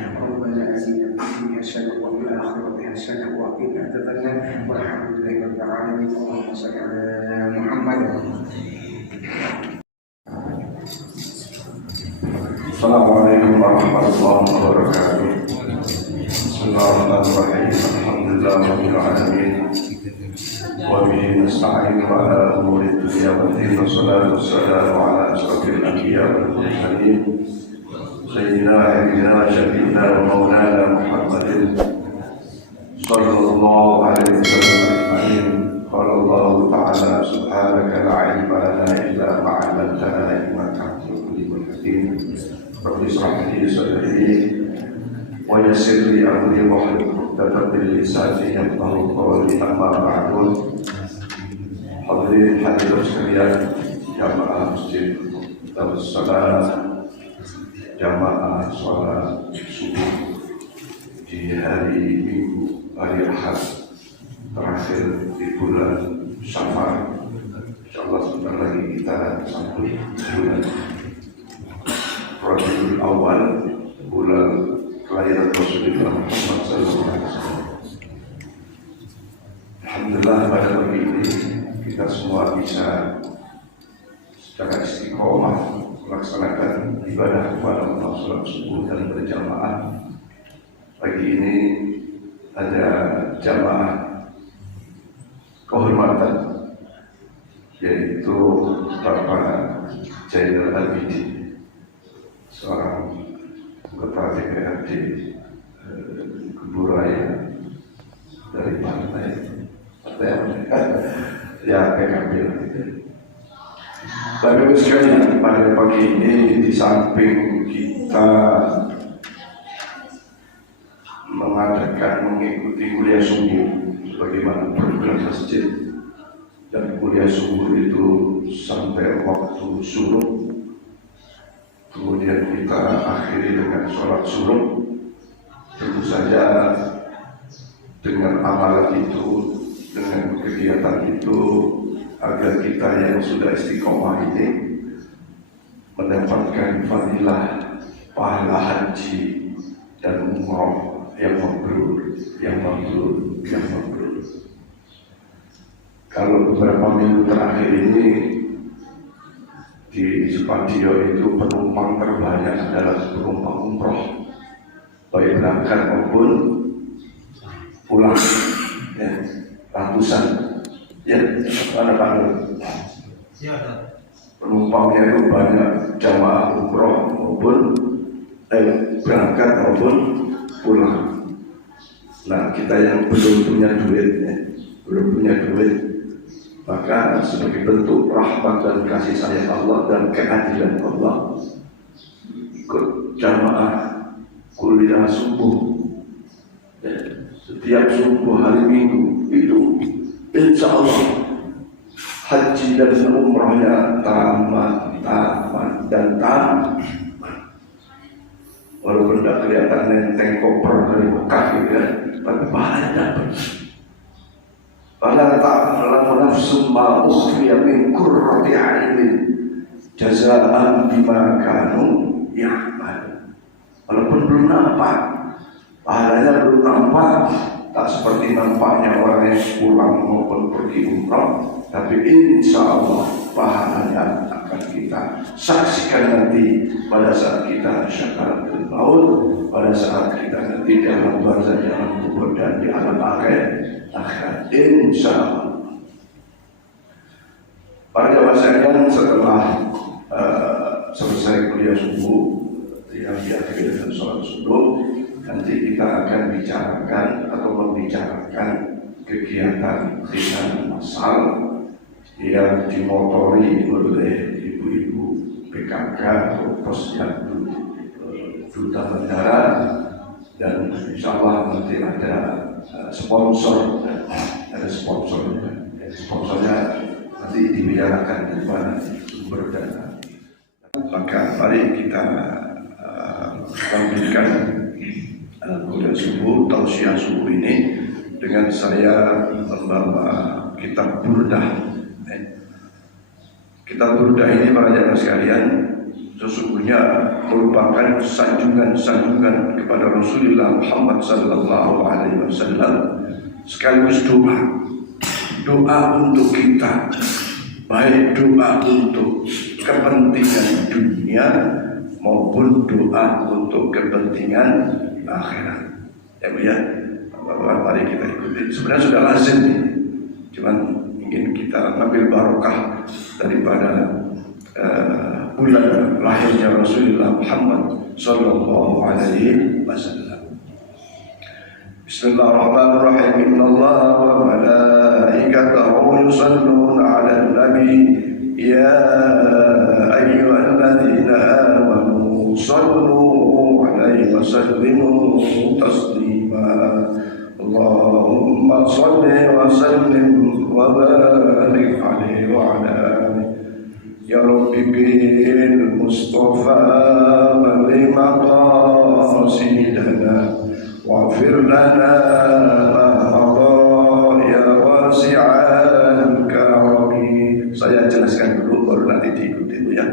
ربنا آتنا في الدنيا حسنة وفي الآخرة حسنة وقنا عذاب النار والحمد لله رب العالمين اللهم صل على محمد. Assalamualaikum warahmatullahi wabarakatuh. Bismillahirrahmanirrahim. Alhamdulillah rabbil alamin. Wa bihi nasta'in ala umuri dunya wad din. Wassalatu wassalamu ala asyrafil anbiya wal mursalin. Sayyidina habibina syafiina wa maulana Muhammadin sallallahu alaihi wasallam. Qala Allah ta'ala subhanaka la ilma lana illa ma 'allamtana innaka antal alimul hakim. Rabbi shrah li sadri wa yassir li amri wahlul 'uqdatam min lisani yafqahu qawli. Amma ba'du. Hadirin hadirat sekalian, jamaah masjid Darussalam, jamaah sholat subuh di hari Minggu, hari Ahad terakhir di bulan Syawal. Insyaallah sebentar lagi kita sambut bulan Rabiul Awal, bulan kelahiran Rasulullah Muhammad SAW. Alhamdulillah pada pagi ini kita semua bisa secara istiqomah melaksanakan ibadah kepada Allah sholat subuh dan berjamaah. Pagi ini ada jamaah kehormatan, yaitu Bapak Jainal Abidin, seorang anggota DPRD Keburaya dari partai ya PKB. Bapak-Ibu sekalian, pada pagi ini di samping kita mengikuti kuliah subuh sebagaimana program masjid, dan kuliah subuh itu sampai waktu suruh, kemudian kita akhiri dengan sholat suruh. Tentu saja dengan amalan itu, dengan kegiatan itu, agar kita yang sudah istiqomah ini mendapatkan fadilah pahala haji dan umroh yang mabrur, yang mabrur, yang mabrur. Kalau beberapa minggu terakhir ini di Spadio itu penumpang terbanyak adalah penumpang umroh, baik berangkat maupun pulang, ya, ratusan, ya, mana penumpangnya itu banyak, jamaah umroh maupun berangkat maupun pulang. Nah, kita yang belum punya duit, ya, belum punya duit, maka sebagai bentuk rahmat dan kasih sayang Allah dan keadilan Allah, ikut jamaah kuliah subuh, ya, setiap subuh hari Minggu itu insya Allah haji dan umrahnya tamat dan tamat. Walaupun tidak kelihatan nenteng koper dari Mekah gitu ya, tapi banyak dapat. Fala ta'lamu nafsum ma ukhfiya min qurrati a'yunin jazaa'an bima kanu ya'malun. Walaupun belum nampak, pahalanya belum nampak, tak seperti nampaknya orang yang pulang maupun pergi umrah, tapi insya Allah pahalanya akan kita saksikan nanti pada saat kita syakaratul maut, pada saat kita nanti dalam barzakh, dalam kubur, dan di alam akhirat, insya Allah. Para jamaah sekalian, setelah selesai kuliah subuh yang diakhiri dengan sholat subuh, nanti kita akan bicarakan atau membicarakan kegiatan khidmat masal yang dimotori oleh ibu-ibu PKK atau posyandu duta bandara, dan insya Allah nanti ada sponsor, sponsornya nanti dibicarakan dari mana sumber dana. Maka mari kita lanjutkan kuliah subuh, tausiah subuh ini dengan saya membawa kitab Burdah. Kitab Burdah ini para jamaah sekalian sesungguhnya merupakan sanjungan-sanjungan kepada Rasulullah Muhammad sallallahu alaihi wasallam, sekaligus doa untuk kita, baik doa untuk kepentingan dunia maupun doa untuk kepentingan akhirat. Ya Bu ya, mari kita ikuti. Sebenarnya sudah lazim nih, cuman ingin kita ambil barokah daripada bulan lahirnya Rasulullah Muhammad sallallahu alaihi wasallam. Bismillahirrahmanirrahim. Innallaha wa malaikatahu yusholluna 'alan nabi ya ayyuhalladzina amanu shallu 'alaihi wa sallimu taslima. Allahumma shalli wa sallim wa barik 'alaihi wa 'ala Ya Rabbi bil Mustafa bali maqasidana wa'fir lana ma ya wasi'al karami. Saya jelaskan dulu baru nanti diikuti Bu ya.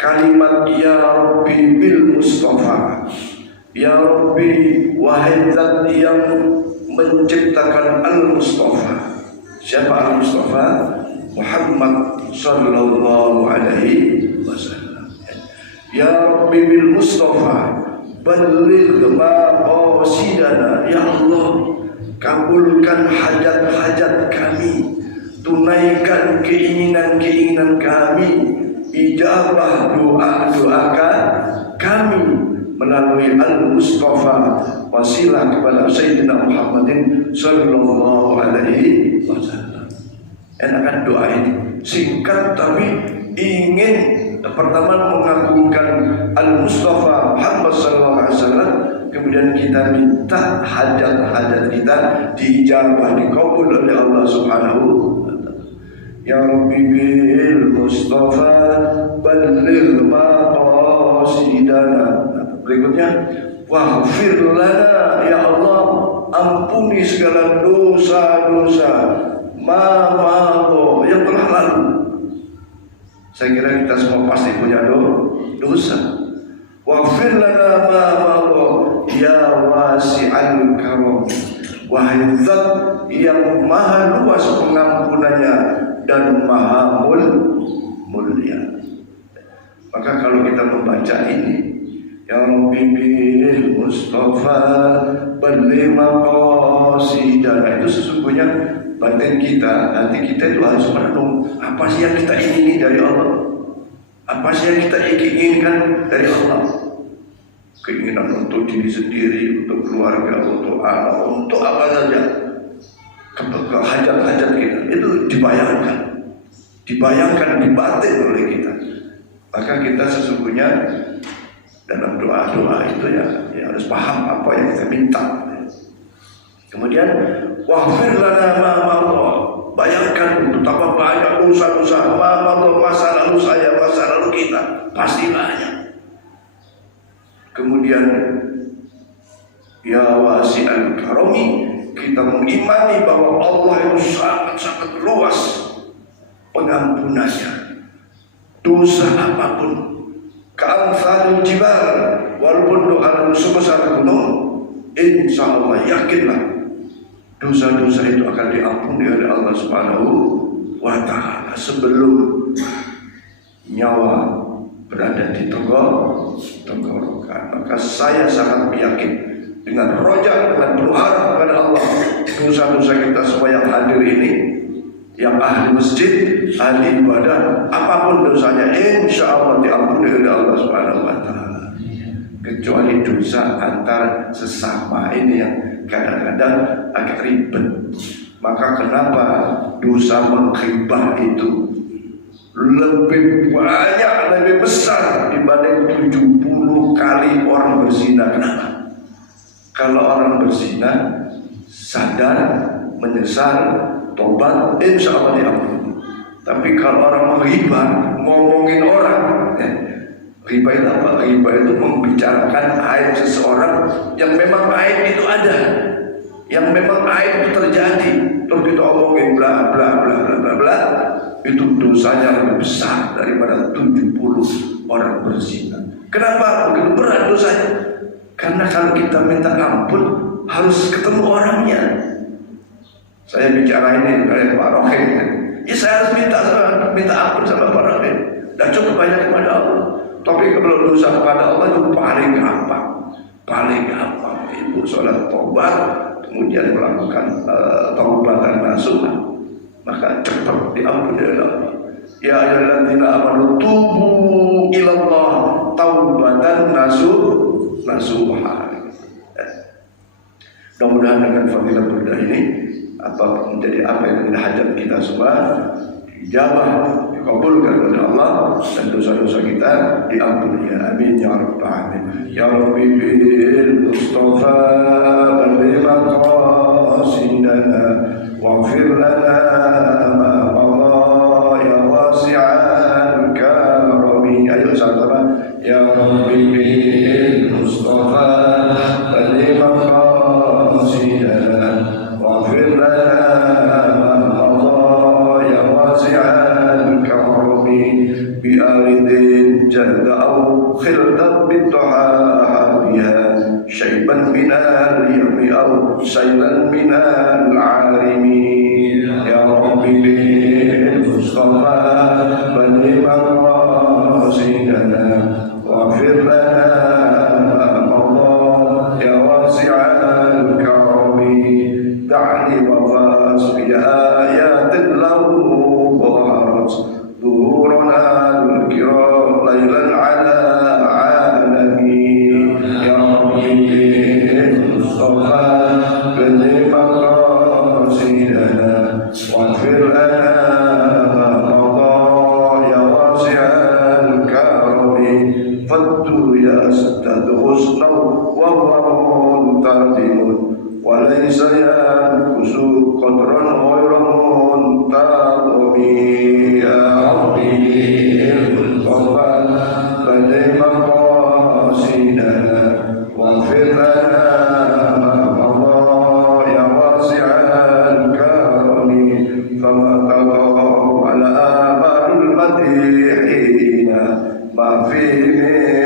Kalimat ya Rabbi bil Mustafa, ya Rabbi wahai zat yang menciptakan al-Mustafa. Siapa al-Mustafa? Muhammad sallallahu alaihi wasallam. Ya Rabbi bil Mustafa balligh maqasidana. Ya Allah, kabulkan hajat-hajat kami, tunaikan keinginan-keinginan kami, ijabah doa-doa kami melalui al-Mustafa, wasilah kepada Sayyidina Muhammadin sallallahu alaihi wasallam. Enakan doa ini singkat tapi ingin pertama mengagungkan Al-Mustafa Muhammad SAW, kemudian kita minta hajat-hajat kita dijabah, dikabul oleh Allah Subhanahu wa Ta'ala. Ya Rabbi bil Mustafa balligh maqasidana. Berikutnya waghfir lana, ya Allah ampuni segala dosa-dosa ma'amado yang telah lalu. Saya kira kita semua pasti punya dosa. Waghfir lana ma'amado ya wasi'al karam. Wahai zat yang maha luas pengampunannya dan maha mulia. Maka kalau kita membaca ini, ya Rabbi bil Mustafa balligh maqasidana, itu sesungguhnya batin kita, hati kita itu harus merenung apa sih yang kita ingini dari Allah, apa sih yang kita inginkan dari Allah. Keinginan untuk diri sendiri, untuk keluarga, untuk anak, untuk apa saja, hajat-hajat kita itu dibayangkan di batin oleh kita. Maka kita sesungguhnya dalam doa-doa itu ya harus paham apa yang kita minta. Kemudian waghfir lana ma'amado, bayangkan betapa banyak dosa-dosa ma'amado, masa lalu saya, masa lalu kita, pasti banyak. Kemudian ya wasi'al karami, kita mengimani bahwa Allah itu sangat-sangat luas pengampunannya. Dosa apapun, ka'amsalil jibal, walaupun doa sebesar gunung, insya Allah yakinlah dosa-dosa itu akan diampuni oleh Allah Subhanahu wa Ta'ala sebelum nyawa berada di tenggorokan. Maka saya sangat yakin dengan roja, dengan berharap kepada Allah, dosa-dosa kita semua yang hadir ini, yang ahli masjid, ahli ibadah, apapun dosanya, insya Allah diampuni oleh Allah Subhanahu wa Ta'ala. Kecuali dosa antar sesama ini yang kadang-kadang agak ribet. Maka kenapa dosa menghibah itu lebih banyak, lebih besar dibanding 70 kali orang berzina? Kenapa? Kalau orang berzina sadar, menyesal, tobat, insya Allah diampuni. Tapi kalau orang menghibah, ngomongin orang, riba itu apa? Riba itu membicarakan aib seseorang yang memang aib itu ada, yang memang aib itu terjadi, terus kita omongin bla bla bla bla bla bla, itu dosanya lebih besar daripada 70 orang berzina. Kenapa begitu berat dosanya? Karena kalau kita minta ampun harus ketemu orangnya. Saya bicara ini kayak Pak Rohim, ya saya harus minta ampun sama Pak Rohim. Tidak cukup banyak kepada Allah. Tapi kalau dosa kepada Allah itu paling gampang. Paling gampang. Ibu sholat taubat, kemudian melakukan taubatan nasuha, maka cepat diampuni oleh Allah. Ya ayyuhalladzina amanu tubu ilallah taubatan nasuha. Mudah-mudahan dengan fadilah burdah ini menjadi apa yang menjadi hajat kita semua dijabah, dikabulkan oleh Allah, dan dosa-dosa kita diampuni. Amin ya rabbal alamin. Ya Rabbi bil Mustafa balligh maqasidana waghfir lana ma madha ya wasi'al karami. Ayo sama-sama. Ya Rabbi bil Mustafa balligh maqasidana waghfir lana ma madha ya wasi'al karami bi aridin jadda aw khildat biddu'a biha syaiban minal yami aw saylan minal alimi. Ya Rabbi bil Mustafa balligh maqasidana waghfir lana ma madha ya wasi'al karami da'ni wa fas bi ayatin lahu dhaharat ظهورنا الكرام ليلا على عالمين. يا ربي المصطفى بلغ مقاصدنا واغفر لنا ما مضى يا واسع الكرم فالدنيا ستة حسنا وهو منتظم وليس ينقص قدرا غير منتظم. يا ربي المصطفى بلغ مقاصدنا واغفر لنا ما مضى يا واسع الكرم فما ترى على آمال المديحين ما فيه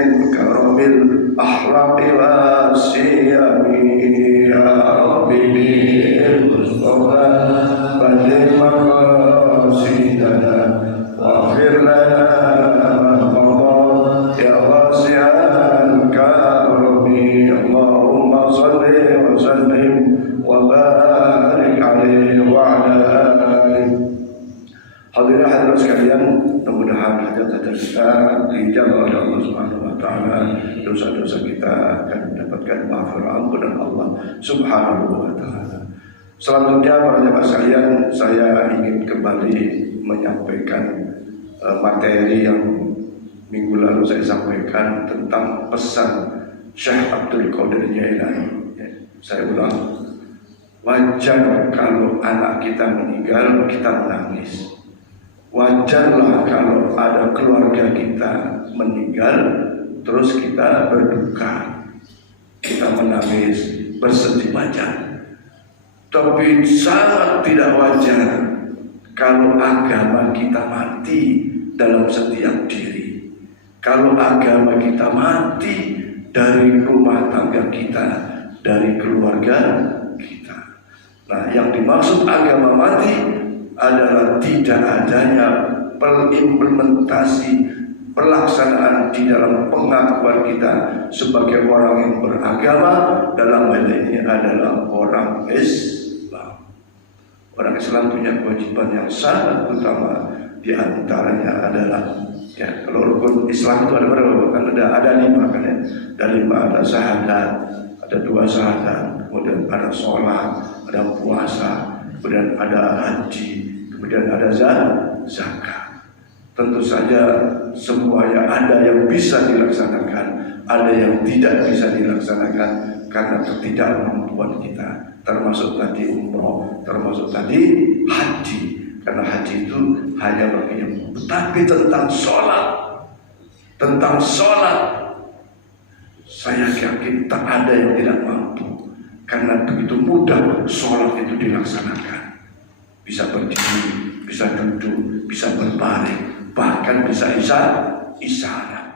من كرم الأحرق والسيم. يا ربي المصطفى بلغ مقاصدنا واغفر لنا ما مضى يا واسع الكرم. اللهم صل وسلم وبارك عليه وعلى آله. Hadirin hadirat sekalian, mudah-mudahan hajat-hajat kita dijawab oleh Allah Subhanahu wa taala. Dosa-dosa kita akan mendapatkan maghfirah ampunan Allah Subhanahu wa taala. Selanjutnya para jemaah sekalian, saya ingin kembali menyampaikan materi yang minggu lalu saya sampaikan tentang pesan Syekh Abdul Qadir Jailani. Saya ulang, wajar kalau anak kita meninggal kita menangis. Wajarlah kalau ada keluarga kita meninggal terus kita berduka, kita menangis, bersedih, wajar. Tapi sangat tidak wajar kalau agama kita mati dalam setiap diri. Kalau agama kita mati dari rumah tangga kita, dari keluarga kita. Nah, yang dimaksud agama mati adalah tidak adanya implementasi pelaksanaan di dalam pengakuan kita sebagai orang yang beragama. Dalam hal ini adalah orang Islam. Orang Islam punya kewajiban yang sangat utama, di antaranya adalah kalau rukun Islam itu ada berapa? Kan ada 5 kan ya. Ada 5, ada syahadat, ada 2 syahadat, kemudian ada sholat, ada puasa, kemudian ada haji, kemudian ada zakat. Tentu saja semuanya ada yang bisa dilaksanakan, ada yang tidak bisa dilaksanakan karena ketidakmampuan kita. Termasuk tadi umroh, termasuk tadi haji. Karena haji itu hanya bagi yang mampu. Tapi tentang sholat, saya yakin tak ada yang tidak mampu. Karena begitu mudah sholat itu dilaksanakan. Bisa berdiri, bisa duduk, bisa berbaring, bahkan bisa isyarat.